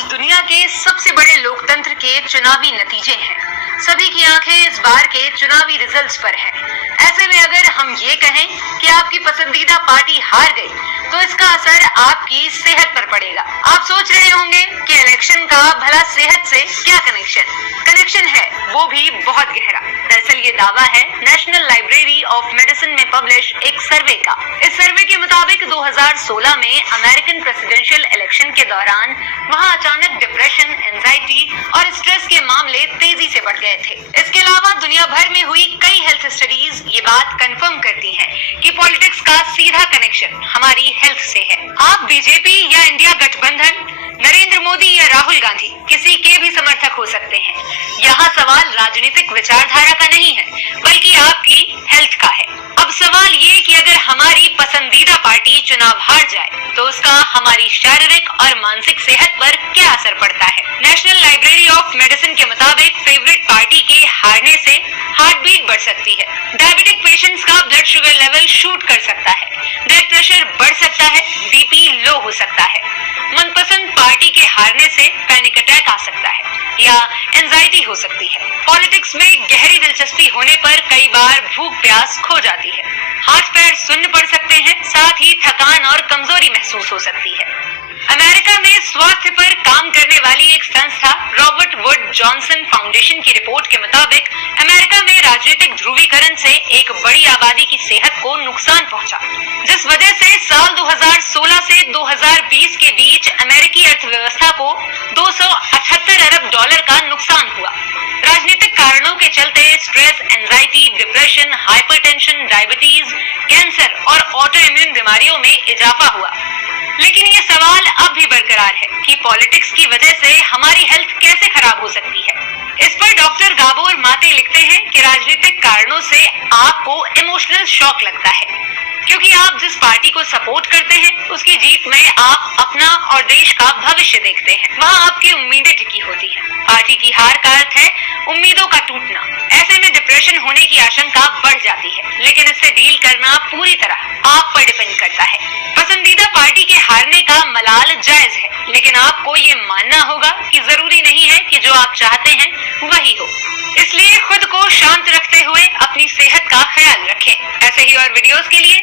आज दुनिया के सबसे बड़े लोकतंत्र के चुनावी नतीजे हैं। सभी की आंखें इस बार के चुनावी रिजल्ट्स पर हैं। ऐसे में अगर हम ये कहें कि आपकी पसंदीदा पार्टी हार गई, तो इसका असर आपकी सेहत पर पड़ेगा। आप सोच रहे होंगे कि इलेक्शन का भला सेहत से क्या कनेक्शन है, वो भी बहुत गहरा। दरअसल ये दावा है नेशनल लाइब्रेरी ऑफ मेडिसिन में पब्लिश एक सर्वे का। इस सर्वे के मुताबिक 2016 में अमेरिकन प्रेसिडेंशियल इलेक्शन के दौरान वहां अचानक डिप्रेशन, एंजाइटी और स्ट्रेस के मामले तेजी से बढ़ गए थे। इसके अलावा दुनिया भर में हुई कई हेल्थ स्टडीज ये बात कंफर्म करती हैं कि पॉलिटिक्स का सीधा कनेक्शन हमारी हेल्थ से है। आप बीजेपी या इंडिया गठबंधन, नरेंद्र मोदी या राहुल गांधी, किसी के भी समर्थक हो सकते हैं। यहाँ सवाल राजनीतिक विचारधारा का नहीं है, बल्कि आपकी हेल्थ का है। अब सवाल ये कि अगर हमारी पसंदीदा पार्टी चुनाव हार जाए, तो उसका हमारी शारीरिक और मानसिक सेहत पर क्या असर पड़ता है। नेशनल लाइब्रेरी ऑफ मेडिसिन के मुताबिक फेवरेट पार्टी के हारने से हार्ट बीट बढ़ सकती है, डायबिटिक पेशेंट्स का ब्लड शुगर लेवल शूट कर सकता है, ब्लड प्रेशर बढ़ सकता है, बीपी लो हो सकता है। मनपसंद पार्टी के हारने से पैनिक अटैक आ सकता है या एंजाइटी हो सकती है। पॉलिटिक्स में गहरी दिलचस्पी होने पर कई बार भूख प्यास खो जाती है, हाथ पैर सुन्न पड़ सकते हैं, साथ ही थकान और कमजोरी महसूस हो सकती है। अमेरिका में स्वास्थ्य पर काम करने वाली एक संस्था रॉबर्ट वुड जॉनसन फाउंडेशन की रिपोर्ट के मुताबिक अमेरिका में राजनीतिक ध्रुवीकरण से एक बड़ी आबादी की सेहत को नुकसान पहुंचा, जिस वजह से साल 2016 से 2020 के बीच अमेरिकी अर्थव्यवस्था को $278 अरब का नुकसान हुआ। राजनीतिक कारणों के चलते stress, anxiety, depression, hypertension, diabetes, cancer और ऑटो इम्यून बीमारियों में इजाफा हुआ। लेकिन ये सवाल अब भी बरकरार है कि पॉलिटिक्स की वजह से हमारी हेल्थ कैसे खराब हो सकती है। इस पर डॉक्टर गाबोर माते लिखते हैं कि राजनीतिक कारणों से आपको इमोशनल शॉक लगता है, क्योंकि आप जिस पार्टी को सपोर्ट करते हैं, उसकी जीत में आप अपना और देश का भविष्य देखते हैं। वहाँ आपकी उम्मीदें टिकी होती हैं। पार्टी की हार का अर्थ है उम्मीदों का टूटना। ऐसे में डिप्रेशन होने की आशंका बढ़ जाती है, लेकिन इससे डील करना पूरी तरह आप पर डिपेंड करता है। पसंदीदा पार्टी के हारने का मलाल जायज है, लेकिन आपको ये मानना होगा कि जरूरी नहीं है कि जो आप चाहते हैं वही हो। इसलिए खुद को शांत रखते हुए अपनी सेहत का ख्याल रखें। ऐसे ही और वीडियोस के लिए